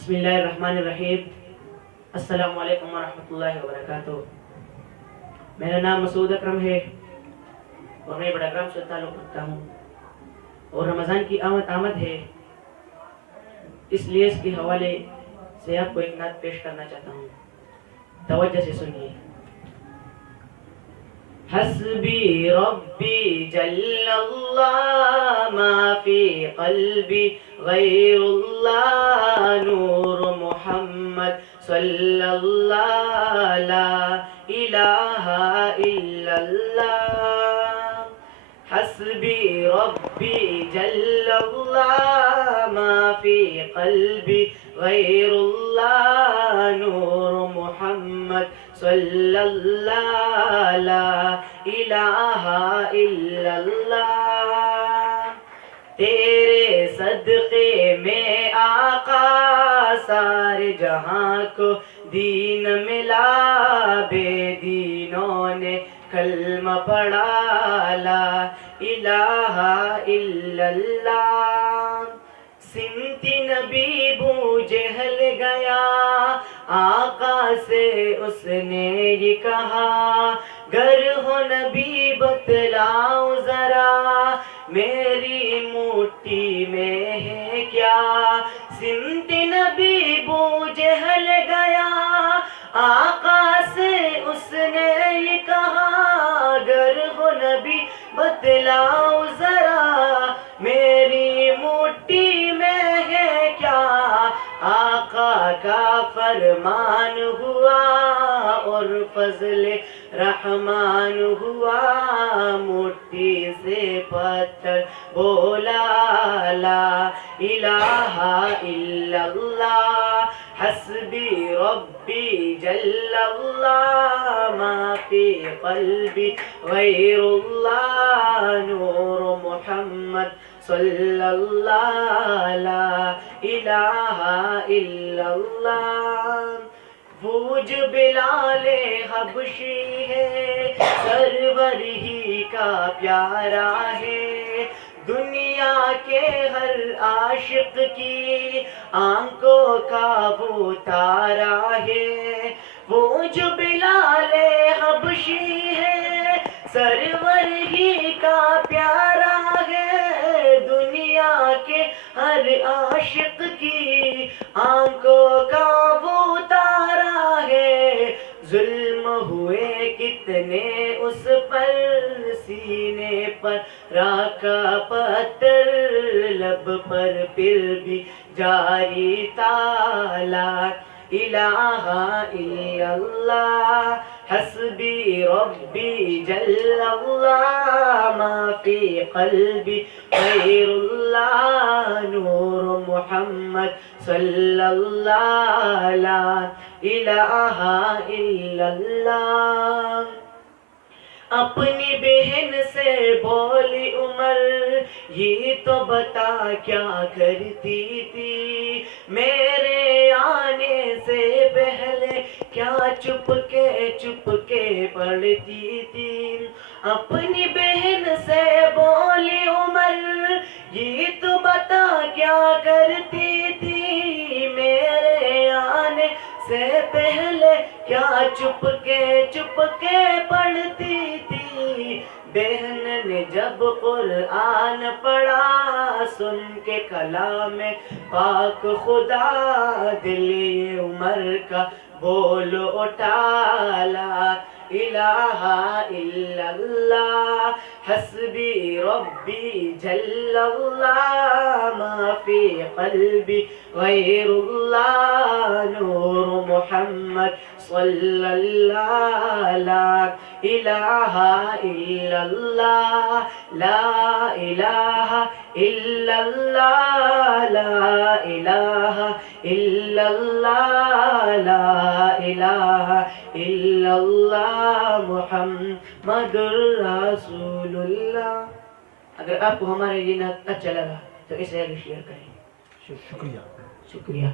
بسم اللہ الرحمن الرحیم۔ السلام علیکم ورحمۃ اللہ وبرکاتہ۔ میرا نام مسعود اکرم ہے اور میں بڑا گرام سے تعلق رکھتا ہوں، اور رمضان کی آمد ہے، اس لیے اس کے حوالے سے آپ کو ایک نعت پیش کرنا چاہتا ہوں، توجہ سے سنیے۔ حسبی ربی جل اللہ ما فی قلبی غیر اللہ نور محمد صلی اللہ لا الہ الا اللہ۔ حسبی ربی جل اللہ ما فی قلبی غیر اللہ نور محمد صلی اللہ لا الہ الا اللہ۔ تیرے صدقے میں آقا سارے جہاں کو دین ملا، بے دینوں نے کلمہ پڑھا لا الہ الا اللہ۔ سمتی نبی بو جہل گیا، آقا سے اس نے یہ کہا، گر ہو نبی بتلاؤ ذرا میری مٹھی میں ہے کیا۔ سمتی نبی بو جہل گیا، آقا سے اس نے یہ کہا، گر ہو نبی بتلاؤ ذرا میری مٹھی میں ہے کیا۔ آقا کا فرمان ہوا اور فضل رحمان ہوا، مٹھی سے پتھر بولا لا الہ الا اللہ۔ حسبی ربی جل اللہ ما فی قلبی غیر اللہ نور محمد صلی اللہ لا الہ الا اللہ۔ وہ جو بلال حبشی ہے سرور ہی کا پیارا ہے، دنیا کے ہر عاشق کی آنکھوں کا وہ تارا ہے۔ وہ جو بلال حبشی ہے سرور ہی کا پیارا ہے، دنیا کے ہر عاشق کی آنکھوں کا وہ تارا ہے۔ ظلم ہوئے کتنے اس پر، سینے پر رکھا پتھر، لب پر پھر بھی جاری تھا لا الہ الا اللہ۔ حسبی ربی جل اللہ ما فی قلبی غیر اللہ نور محمد صلی اللہ لا الہ الا اللہ۔ اپنی بہن سے بولی عمر، یہ تو بتا کیا کرتی تھی، میرے آنے سے پہلے کیا چپ کے پڑھتی تھی۔ اپنی بہن سے بولی عمر، یہ تو بتا کیا کرتی تھی، میرے آنے سے پہلے کیا چپ کے پڑھتی تھی۔ بہن نے جب قرآن پڑھا، سن کے کلام پاک خدا، دل عمر کا بول اٹھا لا الہ الا اللہ۔ حسبی ربی جل اللہ ما فی قلبی غیر اللہ نور محمد صلی اللہ لا الہ الا اللہ۔ لا الہ الا اللہ لا الہ الا اللہ لا الہ الا اللہ محمد رسول اللہ۔ اگر آپ کو ہمارا یہ نعت اچھا لگا تو اسے شیئر کریں۔ شکریہ۔ شکریہ۔